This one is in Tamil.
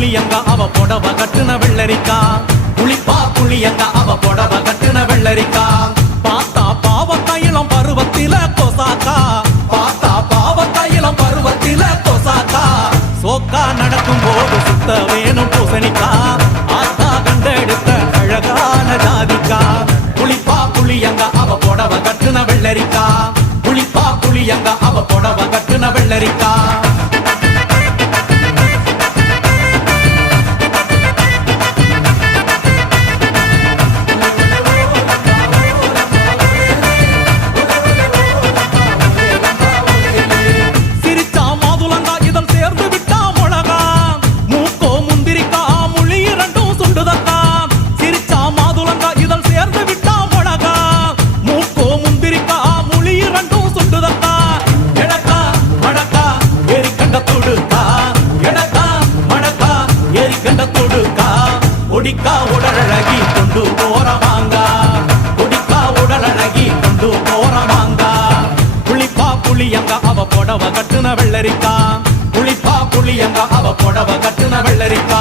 புளியங்க அவ புடவ கட்டுன வெள்ளரிக்கா புளிப்பா புளியங்க அவ புடவ கட்டுன வெள்ளரிக்கா பார்த்தா பாவக்காயிலம் பருவத்தில கொசாக்கா பார்த்தா பாவக்காயிலம் பருவத்தில கொசாக்கா சோக்கா நடக்கும் போது சுத்த வேணும் பூசணிக்கா ஆத்தா கண்டெடுத்த அழகான ஜாதிக்கா புளிப்பா புளியங்க அவ புடவ கட்டுன வெள்ளரிக்கா புளிப்பா புளியங்க அவ புடவ கட்டுன வெள்ளரிக்கா கொடிக்கா உடலழகி கொண்டு போறவாங்க கொடிக்கா உடலழகி கொண்டு போறவாங்க புளிப்பா புளியங்க அவ புடவ கட்டுன வெள்ளரிக்கா புளிப்பா புளியங்க அவ புடவ கட்டுன வெள்ளரிக்கா